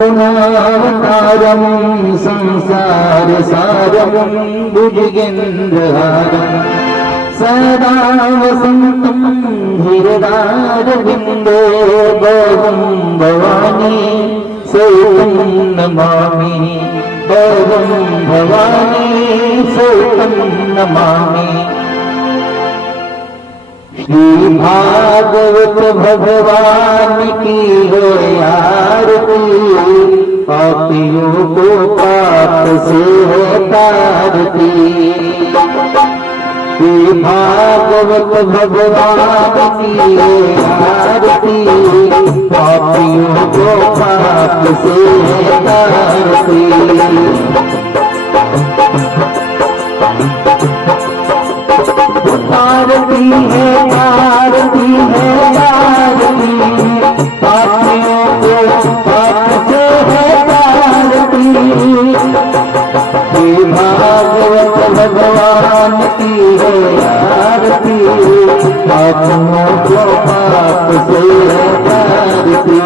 तारम संसार सारम भुजगेन्द्रहारम सदा वसंतम हृदयारविंदे भवं भवानी सौतं नमामि भवं भवानी सौतं नमामि। श्री भागवत भगवान की हो आरती, पापियों को पाप से है तारती। श्री भागवत भगवान की हो आरती, पापियों को पाप से है तारती। आरती है आरती है आरती, पापियों को पाप से है आरती। श्री भागवत भगवान की है आरती, पापियों को पाप से है आरती।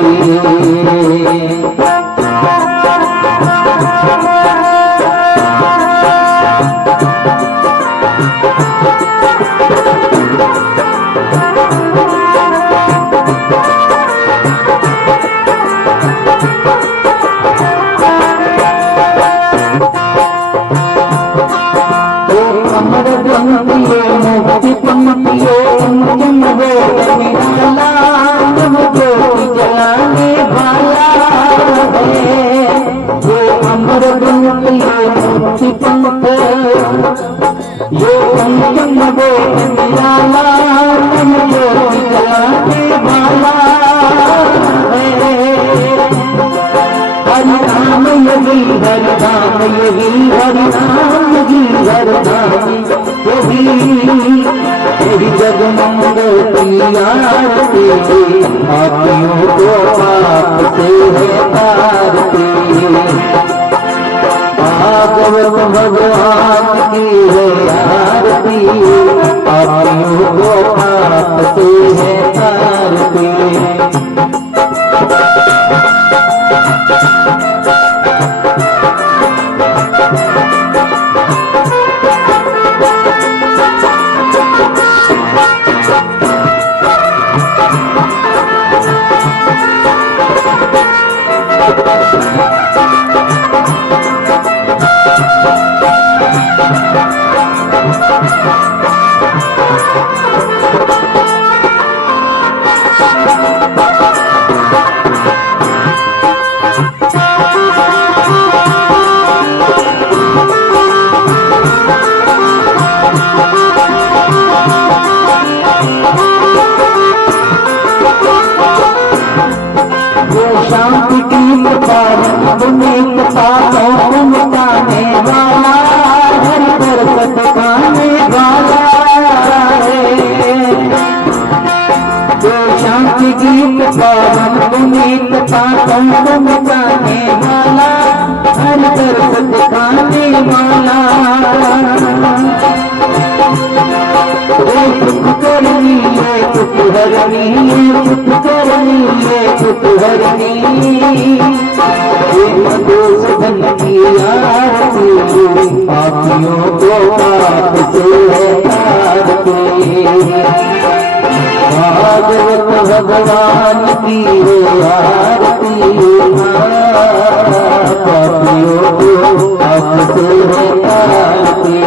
मुक्ति पंक्तियों अंतिम वो निराला, मुझको जलाने वाला है। वो अमर पंक्तियों मुक्ति पंक्तियों अंतिम वो निराला, मुझको जलाने वाला है। हरि नाम यही हरि नाम यही हरि नाम यही हरि नाम यही जगमंगल की आरती, पापियों को पाप से है तारती। भागवत भगवान की है आरती, पापियों को पाप से है तारती। शांति की पुनीत पापों को मिटाने वाला, हर बरकत खाने वाला है। जो शांति की पुनीत पापों को मिटाने वाला, हर बरकत खाने वाला। चुप करनी है चुप हरनी है, चुप करनी है चुप हरनी। मधुसूदन की आरती, पापियों को पाप से है तारती। भागवत भगवान की है आरती, पापियों को पाप से है तारती।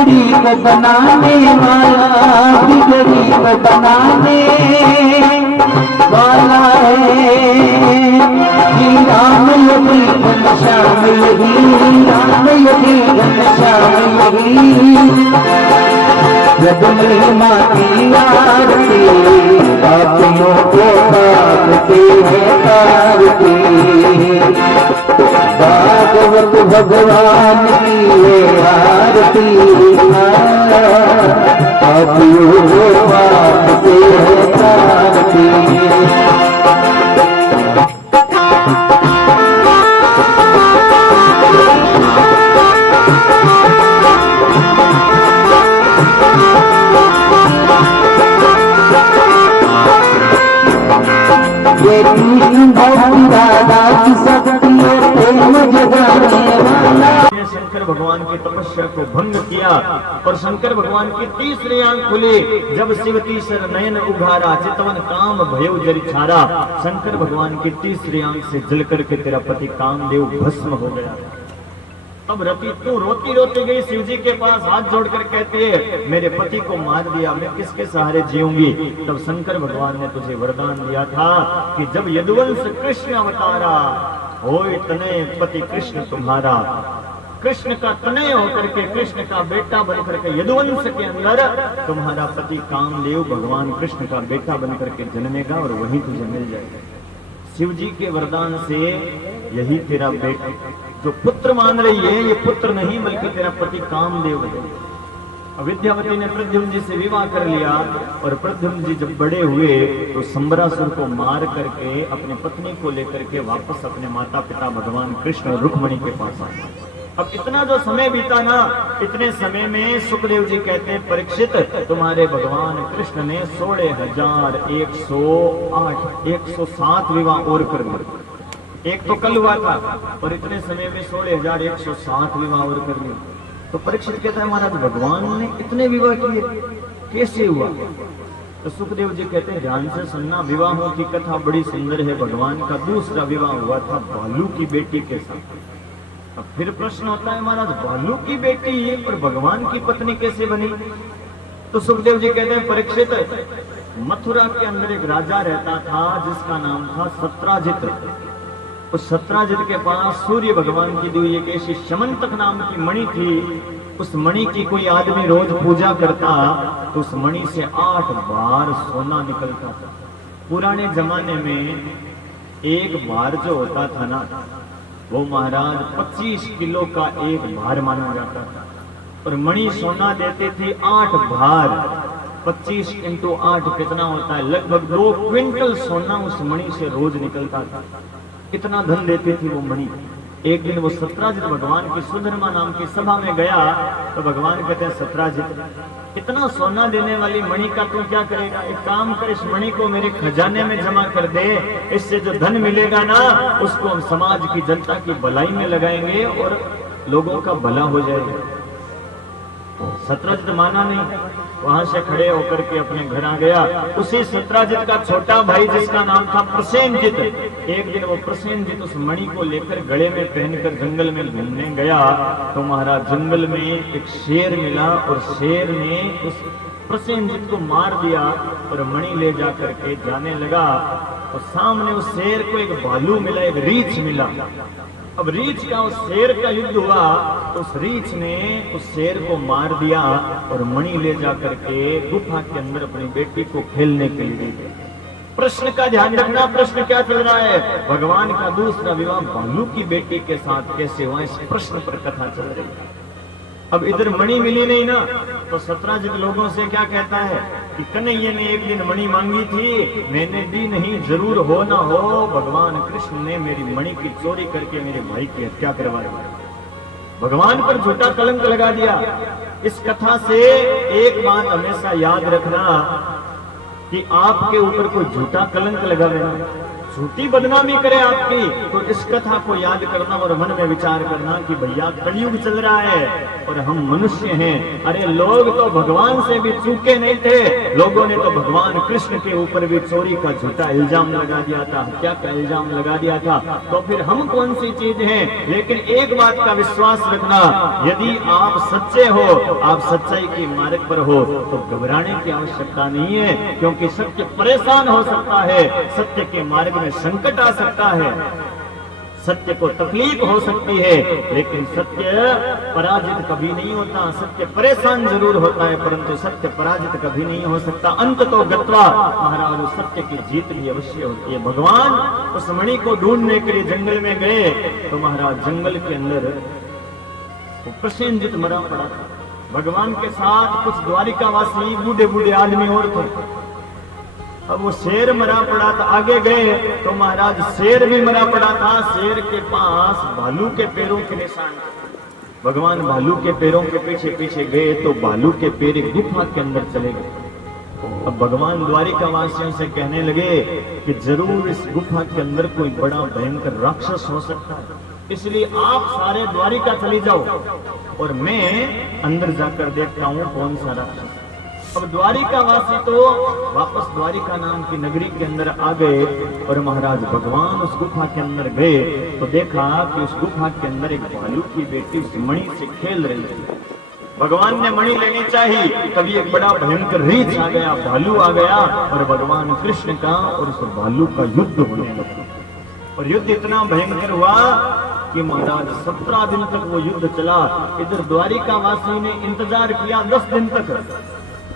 बिगड़ी को बनाने वाला, बिगड़ी को बनाने वाला है। राम यही घनश्याम यही, राम यही घनश्याम यही। जब महिमा की आरती पापियों को तारते हैं तारती। भागवत भगवान की ये आरती पापियों को तारते हैं तारती। शंकर भगवान की तपस्या को भंग किया और शंकर भगवान की तीसरी आंख खुली। जब शिव तीसर नयन उघारा, चितवन काम भयो जरि छारा। शंकर भगवान की तीसरी आंख से जल करके तेरा पति कामदेव भस्म हो गया। अब रति तू रोती रोती गई शिव जी के पास, हाथ जोड़कर कहती है मेरे पति को मार दिया, मैं किसके सहारे जीऊंगी। तब शंकर भगवान ने तुझे वरदान दिया था कि जब यदुवंश कृष्ण अवतारा, होय तनय पति कृष्ण तुम्हारा। कृष्ण का तनय होकर के, कृष्ण का बेटा बनकर के यदुवंश के अंदर तुम्हारा पति कामदेव भगवान कृष्ण का बेटा बनकर के जन्मेगा और वही तुझे मिल जाएगा। शिव जी के वरदान से यही तेरा बेटा जो पुत्र मान रही है, ये पुत्र नहीं बल्कि तेरा पति कामदेव है। विद्यावती ने प्रद्युम्न जी से विवाह कर लिया और प्रद्युम्न जी जब बड़े हुए तो संबरासुर को मार करके अपनी पत्नी को लेकर के वापस अपने माता पिता भगवान कृष्ण और रुक्मणी के पास आए। अब इतना जो समय बीता ना, इतने समय में सुखदेव जी कहते हैं परीक्षित तुम्हारे भगवान कृष्ण ने 16,107 विवाह और कर दिए। एक तो कल हुआ था और इतने समय में 16,107 विवाह और कर दिए। तो परीक्षित कहता है महाराज भगवान ने इतने विवाह किए, कैसे हुआ। तो सुखदेव जी कहते हैं ध्यान से सुनना, विवाहों की कथा बड़ी सुंदर है। भगवान का दूसरा विवाह हुआ था भालू की बेटी के साथ। अब फिर प्रश्न होता है महाराज भालू की बेटी और भगवान की पत्नी कैसे बनी। तो सुखदेव जी कहते हैं परीक्षित मथुरा के अंदर एक राजा रहता था जिसका नाम था सत्राजित। उस सत्राजित के पास सूर्य भगवान की दी एक ऐसी शमंतक नाम की मणि थी। उस मणि की कोई आदमी रोज पूजा करता तो उस मणि से 8 बार सोना निकलता था। पुराने जमाने में एक बार जो होता था ना, वो महाराज 25 किलो का एक भार माना जाता था और मणि सोना देते थे 8 भार। 25 × 8 कितना होता है, लगभग 2 क्विंटल सोना उस मणि से रोज निकलता था। इतना धन देती थी वो मणि। एक दिन वो सत्राजित भगवान की सुधर्मा नाम की सभा में गया तो भगवान कहते हैं सत्राजित इतना सोना देने वाली मणि का तू क्या करेगा। एक काम कर, इस मणि को मेरे खजाने में जमा कर दे, इससे जो धन मिलेगा ना उसको हम समाज की जनता की भलाई में लगाएंगे और लोगों का भला हो जाएगा। सत्राजित माना नहीं, वहां से खड़े होकर के अपने घर आ गया। उसी सत्राजित का छोटा भाई जिसका नाम था प्रसेनजित, एक दिन वो प्रसेनजित उस मणि को लेकर गले में पहनकर जंगल में घूमने गया तो महाराज जंगल में एक शेर मिला और शेर ने उस प्रसेनजित को मार दिया और मणि ले जा करके जाने लगा। और सामने उस शेर को एक भालू मिला, एक रीछ मिला। अब रीछ का उस शेर का युद्ध हुआ तो उस रीछ ने उस शेर को मार दिया और मणि ले जा करके गुफा के अंदर अपनी बेटी को खेलने के लिए दे। प्रश्न का ध्यान रखना, प्रश्न क्या चल रहा है, भगवान का दूसरा विवाह भालू की बेटी के साथ कैसे हुआ, इस प्रश्न पर कथा चल रही है। अब इधर मणि मिली नहीं ना तो सत्राजित लोगों से क्या कहता है कि कन्हैया ने एक दिन मणि मांगी थी, मैंने दी नहीं, जरूर हो ना हो भगवान कृष्ण ने मेरी मणि की चोरी करके मेरे भाई की हत्या करवा दी, भगवान पर झूठा कलंक लगा दिया। इस कथा से एक बात हमेशा याद रखना कि आपके ऊपर कोई झूठा कलंक लगावे ना झूठी बदनामी करे आपकी, तो इस कथा को याद करना और मन में विचार करना कि भैया कलयुग चल रहा है और हम मनुष्य हैं। अरे लोग तो भगवान से भी चूके नहीं थे, लोगों ने तो भगवान कृष्ण के ऊपर भी चोरी का झूठा इल्जाम लगा दिया था, हत्या का इल्जाम लगा दिया था, तो फिर हम कौन सी चीज हैं। लेकिन एक बात का विश्वास रखना, यदि आप सच्चे हो, आप सच्चाई के मार्ग पर हो, तो घबराने की आवश्यकता नहीं है, क्योंकि सत्य परेशान हो सकता है, सत्य के मार्ग में संकट आ सकता है, सत्य को तकलीफ हो सकती है, लेकिन सत्य पराजित कभी नहीं होता। सत्य परेशान जरूर होता है, परंतु सत्य पराजित कभी नहीं हो सकता। अंत तो गत्वा, महाराज सत्य की जीत भी अवश्य होती है। भगवान उस मणि को ढूंढने के लिए जंगल में गए, तो महाराज जंगल के अंदर प्रसेनजित मरा पड़ा था। भगवान के साथ कुछ द्वारिकावासी बूढ़े बूढ़े आदमी और थे। अब वो शेर मरा पड़ा था, आगे गए तो महाराज शेर भी मरा पड़ा था। शेर के पास भालू के पैरों के निशान थे। भगवान भालू के पैरों के पीछे पीछे गए तो भालू के पैर एक गुफा के अंदर चले गए। अब भगवान द्वारिकावासियों से कहने लगे कि जरूर इस गुफा के अंदर कोई बड़ा भयंकर राक्षस हो सकता है, इसलिए आप सारे द्वारिका चली जाओ और मैं अंदर जाकर देखता हूँ कौन सा राक्षस। अब द्वारिकावासी तो वापस द्वारिका नाम की नगरी के अंदर आ गए और महाराज भगवान उस गुफा के अंदर गए तो देखा कि उस गुफा के अंदर एक भालू की बेटी उस मणि से खेल रही थी। भगवान ने मणि लेनी चाहिए, तभी एक बड़ा भयंकर रीछ आ गया, भालू आ गया और भगवान कृष्ण का और उस भालू का युद्ध होने लगा। और युद्ध इतना भयंकर हुआ कि महाराज 17 दिन तक वो युद्ध चला। इधर द्वारिकावासी ने इंतजार किया 10 दिन तक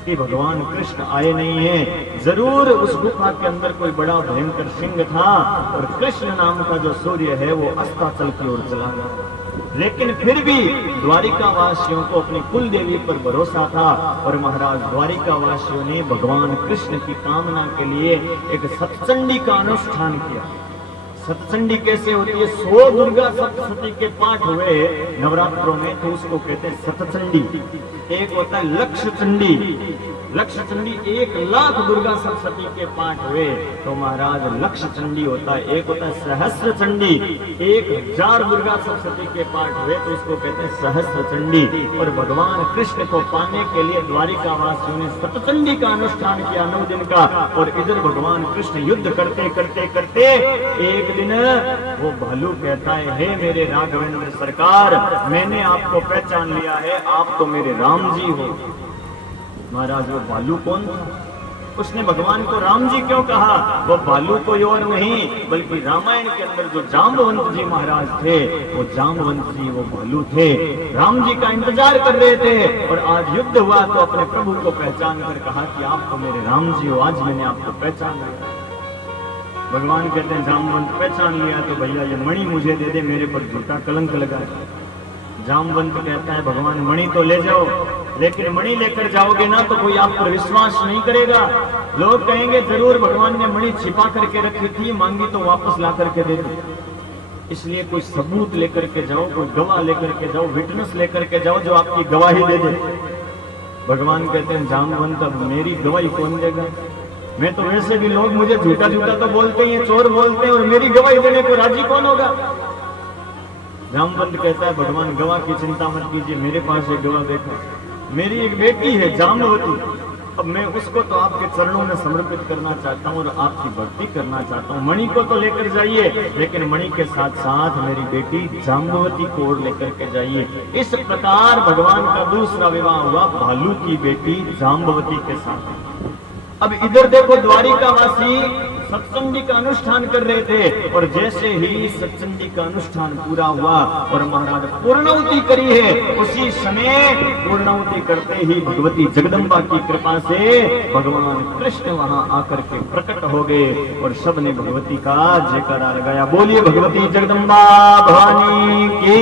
कि भगवान कृष्ण आए नहीं है। जरूर उस गुफा के अंदर कोई बड़ा भयंकर सिंह था और कृष्ण नाम का जो सूर्य है वो अस्ताचल की ओर चला गया। लेकिन फिर भी द्वारिकावासियों को अपनी कुल देवी पर भरोसा था और महाराज द्वारिकावासियों ने भगवान कृष्ण की कामना के लिए एक सतचंडी का अनुष्ठान किया। सतचंडी कैसे होती है? 100 दुर्गा सप्तशती के पाठ हुए नवरात्रों में, तो उसको कहते हैं सतचंडी। एक होता है लक्ष्य चंडी, लक्ष्य चंडी 1,00,000 दुर्गा सप्तशती के पाठ हुए तो महाराज लक्ष्य चंडी होता है। एक होता है सहस्त्र चंडी, 1,000 दुर्गा सप्तशती के पाठ हुए तो इसको कहते हैं सहस्त्र चंडी। और भगवान कृष्ण को पाने के लिए द्वारिकावासियों ने सतचंडी का अनुष्ठान किया 9 दिन का। और इधर भगवान कृष्ण युद्ध करते करते करते एक दिन वो भालू कहता है, हे मेरे राघवेंद्र सरकार, मैंने आपको पहचान लिया है, आप तो मेरे राम जी हो। महाराज वो भालू कौन था? उसने भगवान को राम जी क्यों कहा? वो भालू कोई और नहीं बल्कि रामायण के अंदर जो जाम्बवंत जी महाराज थे, वो जाम्बवंत जी वो भालू थे। राम जी का इंतजार कर रहे थे और आज युद्ध हुआ तो अपने प्रभु को पहचान कर कहा कि आप तो मेरे राम जी हो, आज मैंने आपको पहचान लिया। भगवान कहते हैं जाम्बवंत पहचान लिया तो भैया ये मणि मुझे दे दे, मेरे पर झूठा कलंक लगा है। जाम्बवंत कहता है भगवान मणि तो ले जाओ, लेकिन मणि लेकर जाओगे ना तो कोई आप पर विश्वास नहीं करेगा। लोग कहेंगे जरूर भगवान ने मणि छिपा करके रखी थी, मांगी तो वापस ला करके दे दो। इसलिए कोई सबूत लेकर के जाओ, कोई गवाह लेकर के जाओ, विटनेस लेकर के जाओ जो आपकी गवाही दे दे। भगवान कहते हैं जाम्बवंत अब मेरी गवाही कौन देगा? मैं तो वैसे भी लोग मुझे झूठा झूठा तो बोलते हैं, चोर बोलते हैं, और मेरी गवाही देने को राजी कौन होगा? जाम्बवंत कहता है भगवान गवाह की चिंता मत कीजिए, मेरे पास एक गवाह देखो, मेरी एक बेटी है जाम्बवती, अब मैं उसको तो आपके चरणों में समर्पित करना चाहता हूँ और आपकी भक्ति करना चाहता हूँ। मणि को तो लेकर जाइए, लेकिन मणि के साथ साथ मेरी बेटी जाम्बवती को और लेकर के जाइए। इस प्रकार भगवान का दूसरा विवाह हुआ भालू की बेटी जाम्बवती के साथ। अब इधर देखो द्वारिकावासी सत्संगी का अनुष्ठान कर रहे थे और जैसे ही सत्संगी का अनुष्ठान पूरा हुआ और महाराज पूर्णाहुति करी है, उसी समय पूर्णाहुति करते ही भगवती जगदम्बा की कृपा से भगवान कृष्ण वहां आकर के प्रकट हो गए और सब ने भगवती का जयकारा लगाया। बोलिए भगवती जगदम्बा भवानी की।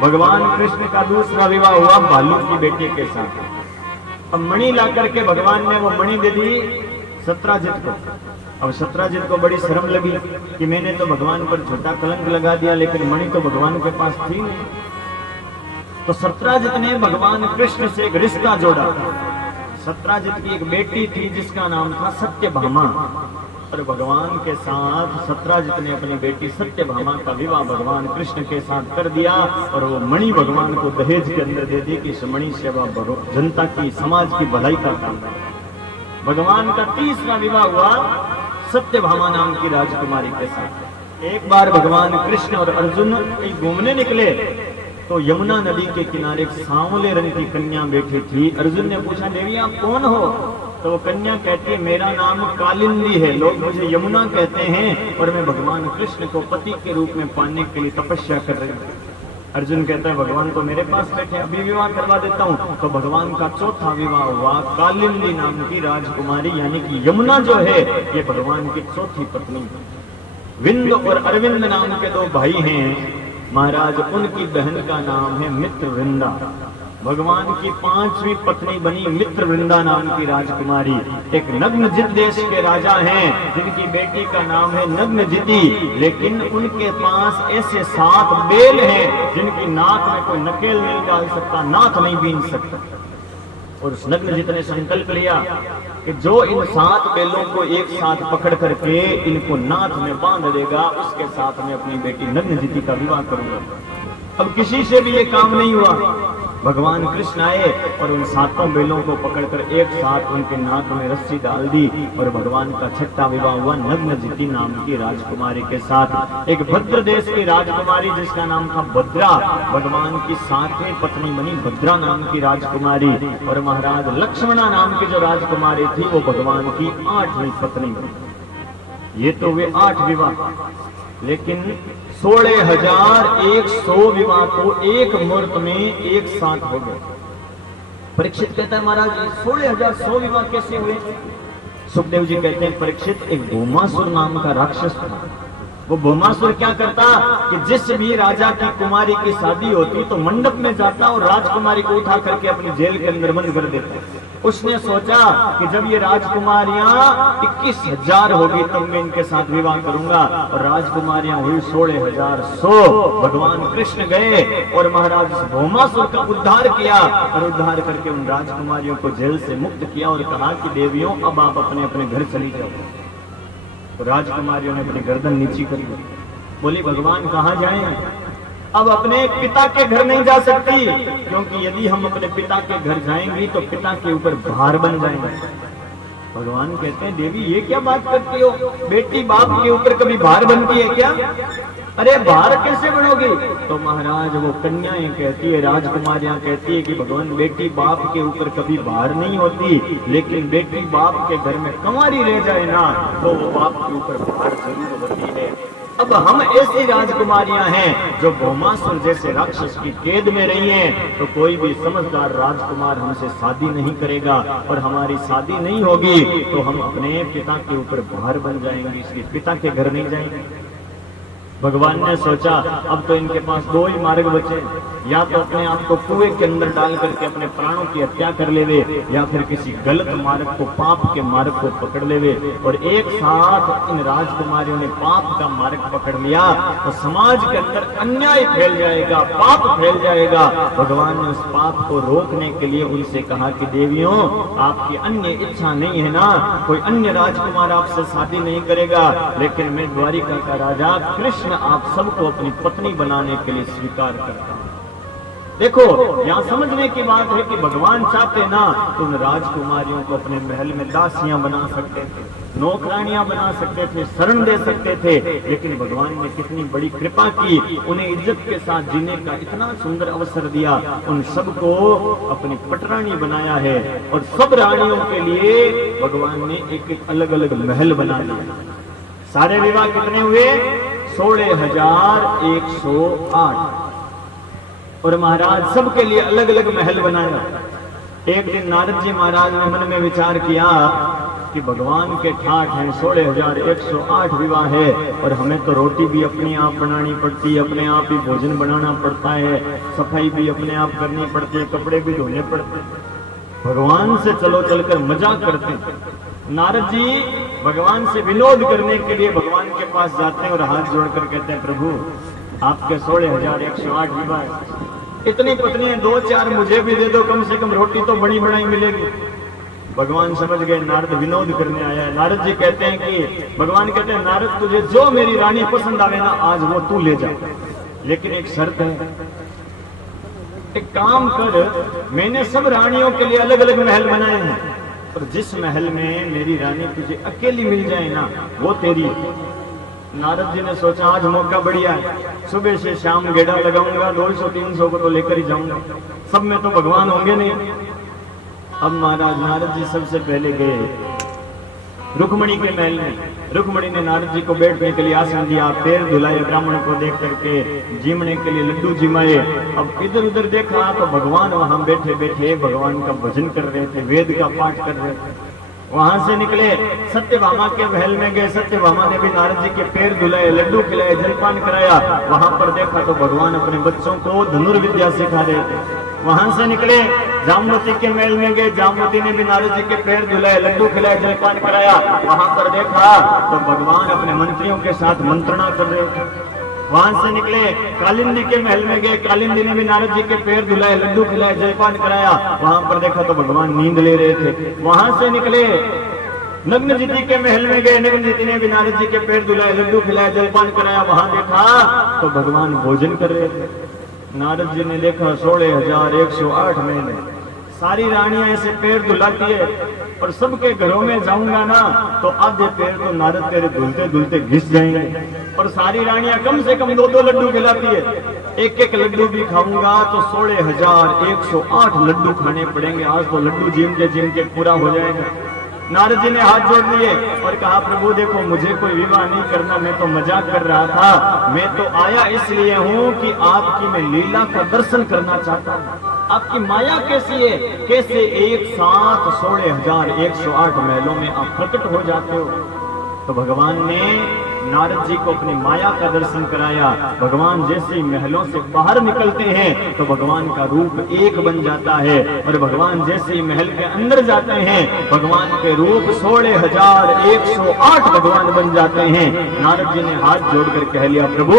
भगवान कृष्ण का दूसरा विवाह हुआ भालू की बेटी के साथ। अब मणि ला करके भगवान ने वो मणि दे दी सत्राजित को। अब सत्राजित को बड़ी शर्म लगी कि मैंने तो भगवान पर झूठा कलंक लगा दिया, लेकिन मणि तो भगवान के पास थी नहीं। तो सत्राजित ने भगवान कृष्ण से एक रिश्ता जोड़ा। सत्राजित की एक बेटी थी जिसका नाम था सत्यभामा। और भगवान के साथ 17 जितने अपनी बेटी सत्यभामा का विवाह भगवान कृष्ण के साथ कर दिया और वो मणि भगवान को दहेज के अंदर दे दी कि इस मणि से वह जनता की समाज की भलाई का काम है। भगवान का तीसरा विवाह हुआ सत्यभामा नाम की राजकुमारी के साथ। एक बार भगवान कृष्ण और अर्जुन कहीं घूमने निकले तो यमुना नदी के किनारे एक सांवले रंग की कन्या बैठी थी। अर्जुन ने पूछा, देवी आप कौन हो? तो वो कन्या कहती है, मेरा नाम कालिंदी है, लोग मुझे यमुना कहते हैं और मैं भगवान कृष्ण को पति के रूप में पाने के लिए तपस्या कर रही हूँ। अर्जुन कहता है, भगवान तो मेरे पास बैठे, अभी विवाह करवा देता हूँ। तो भगवान का चौथा विवाह हुआ कालिंदी नाम की राजकुमारी, यानी कि यमुना जो है ये भगवान की चौथी पत्नी। विंद और अरविंद नाम के दो भाई हैं महाराज, उनकी बहन का नाम है मित्रवृंदा। भगवान की 5वीं पत्नी बनी मित्रवृंदा नाम की राजकुमारी। एक नग्नजित देश के राजा हैं जिनकी बेटी का नाम है नग्नजिती, लेकिन उनके पास ऐसे 7 बेल हैं जिनकी नाक में कोई नकेल नहीं डाल सकता, नाक नहीं बीन सकता। और उस नग्नजित ने संकल्प लिया कि जो इन 7 बेलों को एक साथ पकड़ करके इनको नाथ में बांध देगा, उसके साथ में अपनी बेटी नग्नजिती का विवाह करूंगा। अब किसी से भी ये काम नहीं हुआ। भगवान कृष्ण आए और उन 7 बेलों को पकड़कर एक साथ उनके नाक में रस्सी डाल दी और भगवान का छठा विवाह हुआ नग्नजिती नाम की राजकुमारी के साथ। एक भद्र देश की राजकुमारी जिसका नाम था भद्रा, भगवान की 7वीं पत्नी बनी भद्रा नाम की राजकुमारी। और महाराज लक्ष्मणा नाम की जो राजकुमारी थी वो भगवान की 8वीं पत्नी बनी। ये तो वे 8 विवाह, लेकिन 16,100 विवाह तो एक मुहूर्त में एक साथ हो गए। परीक्षित कहता है, महाराज 16,100 विवाह कैसे हुए? सुखदेव जी कहते हैं, परीक्षित एक भौमासुर नाम का राक्षस था। वो भौमासुर क्या करता कि जिस भी राजा की कुमारी की शादी होती तो मंडप में जाता और राजकुमारी को उठा करके अपनी जेल के अंदर बंद कर देता। उसने सोचा कि जब ये राजकुमारियां 21,000 होगी तब मैं इनके साथ विवाह करूंगा। और राजकुमारियां हुई 16,100। भगवान कृष्ण गए और महाराज भौमासुर का उद्धार किया और उद्धार करके उन राजकुमारियों को जेल से मुक्त किया और कहा कि देवियों अब आप अपने अपने घर चली जाओ। तो राजकुमारियों ने अपनी गर्दन नीची करी, बोली भगवान कहाँ जाएं? अब अपने पिता के घर नहीं जा सकती, क्योंकि यदि हम अपने पिता के घर जाएंगी तो पिता के ऊपर भार बन जाएंगे। भगवान कहते हैं, देवी ये क्या बात करती हो? बेटी बाप के ऊपर कभी भार बनती है क्या? अरे भार कैसे बनोगी? तो महाराज वो कन्याएं कहती है, राजकुमारियां कहती है कि भगवान बेटी बाप के ऊपर कभी भार नहीं होती, लेकिन बेटी बाप के घर में कंवारी रह जाए ना तो वो बाप के ऊपर भार जरूर होती है। अब हम ऐसी राजकुमारियां हैं जो भौमासुर जैसे राक्षस की कैद में रही हैं, तो कोई भी समझदार राजकुमार हमसे शादी नहीं करेगा और हमारी शादी नहीं होगी तो हम अपने पिता के ऊपर भार बन जाएंगे, इसलिए पिता के घर नहीं जाएंगे। भगवान ने सोचा अब तो इनके पास 2 ही मार्ग बचे, या तो अपने आप को कुएं के अंदर डाल करके अपने प्राणों की हत्या कर लेवे, या फिर किसी गलत मार्ग को, पाप के मार्ग को पकड़ लेवे। और एक साथ इन राजकुमारियों ने पाप का मार्ग पकड़ लिया तो समाज के अंदर अन्याय फैल जाएगा, पाप फैल जाएगा। भगवान ने उस पाप को रोकने के लिए उनसे कहा कि देवियों आपकी अन्य इच्छा नहीं है ना, कोई अन्य राजकुमार आपसे शादी नहीं करेगा, लेकिन मैं द्वारिका का राजा कृष्ण आप सबको अपनी पत्नी बनाने के लिए स्वीकार करता हूं। देखो यहाँ समझने की बात है कि भगवान चाहते ना तो उन राजकुमारियों को अपने महल में दासियां बना सकते थे, नौकरानियां बना सकते थे, शरण दे सकते थे, लेकिन भगवान ने कितनी बड़ी कृपा की, उन्हें इज्जत के साथ जीने का इतना सुंदर अवसर दिया, उन सबको अपनी पटरानी बनाया है। और सब रानियों के लिए भगवान ने एक एक अलग अलग महल बना लिया। सारे विवाह कितने हुए? 16,108। और महाराज सबके लिए अलग अलग महल बनाया। एक दिन नारद जी महाराज ने मन में विचार किया कि भगवान के ठाठ हैं, 16,108 विवाह है और हमें तो रोटी भी अपने आप बनानी पड़ती है, अपने आप ही भोजन बनाना पड़ता है, सफाई भी अपने आप करनी पड़ती है, कपड़े भी धोने पड़ते हैं। भगवान से चलो चलकर मजाक करते हैं। नारद जी भगवान से विनोद करने के लिए भगवान के पास जाते हैं और हाथ जोड़कर कहते हैं, प्रभु आपके 16,108 विवाह, इतनी पत्नी है, 2-4 मुझे भी दे दो, कम से कम रोटी तो बड़ी बनाई मिलेगी। भगवान समझ गए नारद विनोद करने आया है। नारद जी कहते हैं कि भगवान कहते हैं नारद तुझे जो मेरी रानी पसंद आवे ना आज वो तू ले जा, लेकिन एक शर्त है, एक काम कर, मैंने सब रानियों के लिए अलग अलग महल बनाए हैं और जिस महल में मेरी रानी तुझे अकेली मिल जाए ना वो तेरी। नारद जी ने सोचा आज मौका बढ़िया है, सुबह से शाम गेड़ा लगाऊंगा, 200-300 को तो लेकर ही जाऊंगा, सब में तो भगवान होंगे नहीं। अब महाराज नारद जी सबसे पहले गए रुक्मणी के महल में। रुक्मणी ने नारद जी को बैठने के लिए आसन दिया, पैर धुलाए, ब्राह्मण को देख करके जीमने के लिए लड्डू जिमाए। अब इधर उधर देखा तो भगवान वहां बैठे बैठे भगवान का भजन कर रहे थे, वेद का पाठ कर रहे थे। वहां से निकले सत्यभामा के महल में गए। सत्यभामा ने भी नारद जी के पैर धुलाए, लड्डू खिलाए, जलपान कराया। वहां पर देखा तो भगवान अपने बच्चों को धनुर्विद्या सिखा रहे थे। वहां से निकले जामवती के महल में गए। जामवती ने भी नारद जी के पैर धुलाए, लड्डू खिलाए, जलपान कराया। वहां पर देखा तो भगवान अपने मंत्रियों के साथ मंत्रणा कर रहे थे। वहां से निकले कालिंदी के महल में गए। कालिंदी ने भी नारद जी के पैर धुलाए, लड्डू खिलाए, जलपान कराया। वहां पर देखा तो भगवान नींद ले रहे थे। वहां से निकले नग्नजिति के महल में गए। नग्नजिति ने भी नारद जी के पैर धुलाए, लड्डू खिलाए, जलपान कराया। वहां देखा तो भगवान भोजन कर रहे थे। नारद जी ने देखा 16,108 महीने सारी रानियां ऐसे पैर धुलाती है और सबके घरों में जाऊंगा ना तो आधे पैर तो नारद तेरे धुलते धुलते घिस जाएंगे। और सारी रानियां कम से कम 2-2 लड्डू खिलाती है। एक एक लड्डू भी खाऊंगा तो 16,108 लड्डू खाने पड़ेंगे। आज तो लड्डू जिम के पूरा हो जाएगा। नारद जी ने हाथ जोड़ लिए और कहा प्रभु देखो मुझे कोई विवाह नहीं करना, मैं तो मजाक कर रहा था। मैं तो आया इसलिए हूँ कि आपकी मैं लीला का दर्शन करना चाहता हूँ। आपकी माया कैसी है, कैसे एक साथ 16,108 महलों में आप प्रकट हो जाते हो। तो भगवान ने नारद जी को अपनी माया का दर्शन कराया। भगवान जैसे महलों से बाहर निकलते हैं तो भगवान का रूप एक बन जाता है और भगवान जैसे महल के अंदर जाते हैं भगवान के रूप 16,108 भगवान बन जाते हैं। नारद जी ने हाथ जोड़कर कह लिया प्रभु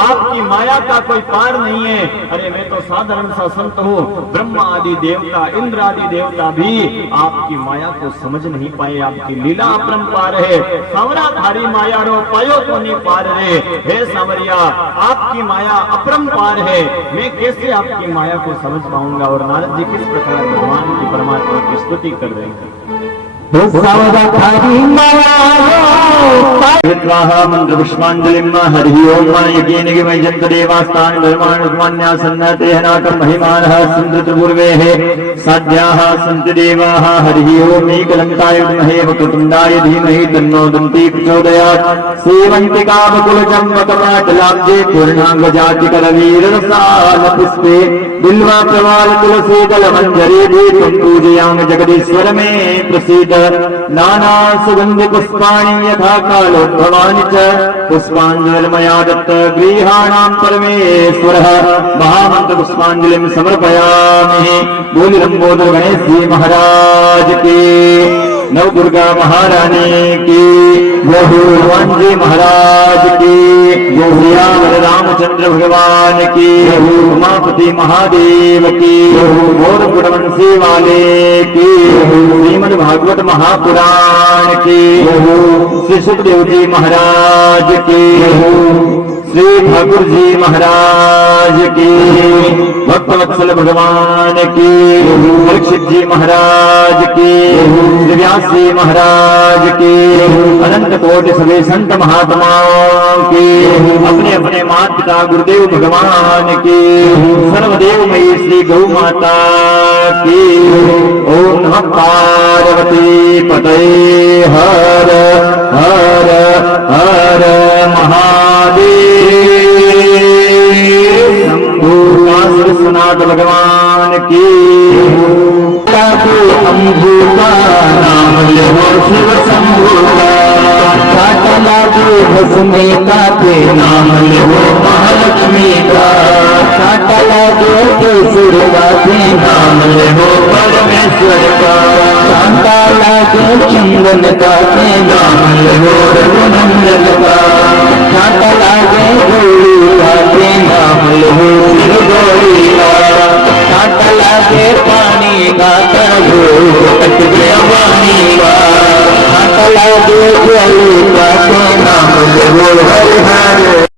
आपकी माया का कोई पार नहीं है। अरे मैं तो साधारण सा संत हूँ, ब्रह्मा आदि देवता, इंद्र आदि देवता भी आपकी माया को समझ नहीं पाए। आपकी लीला अपरंपार है। सांवरा थारी माया रो पायो तो नहीं पार रे। हे सांवरिया आपकी माया अपरंपार है, मैं कैसे आपकी माया को समझ पाऊंगा। और नारद जी किस प्रकार भगवान की परमात्मा की स्तुति कर रहे हैं। मंत्र पुष्पांजलिम हरि ओम यज्ञेन देवास्तान धर्मान्यासन्नतेहनाकं महिमानः सन्तु पूर्वेः साध्याः सन्ति देवाः हरि ओम एकलंकाय विद्महे वक्रतुण्डाय धीमहि तन्नो दन्ती प्रचोदयात्। सेवन्तिका बकुलचम्पकमण्डलाब्जे पूर्णाङ्गजातिकरवीररसालपुष्पे बिल्वा प्रवाल तुलसी दलमञ्जरी त्वं पूजयामि जगदीश्वर मे प्रसीद। नाना सुगंधि पुष्पाणि यथा कालोद्भवानि च पुष्पाञ्जलिर्मया दत्त गृहाणां परमेश्वरः। महामंत्र पुष्पांजलिं समर्पयामि। बोल लंबोदर गणेश जी महाराज की, नव दुर्गा महारानी की, हनुमान जी महाराज की, श्री रामचंद्र भगवान की, उमापति महादेव की, और गुणवंशी वाले की, श्रीमद् भागवत महापुराण की, श्री सुखदेव जी महाराज की, श्री ठाकुर जी महाराज की, भक्तवत्सल भगवान की, परीक्षित जी महाराज की, श्री व्यास जी महाराज की, अनंत कोटि सभी संत महात्माओं की, अपने अपने माता पिता गुरुदेव भगवान की, सर्वदेवमयी श्री गौ माता की। ओम नमः पार्वती पतये हर हर हर महादेव। शंभु काशीनाथ भगवान की। शंभु का नाम लो शिव शंभु का लागू भस्मे का ते नाम लो महालक्ष्मी का काटा लागो केसर का ते नाम लो परमेश्वर का काटा लागो चंदन का ते नाम लो रघुनंदन का काटा लागे गौरी का ते नाम लो गौरी का काटा लागे पानी का हो कट गया पानी का लगे जली का नाम हो हर हर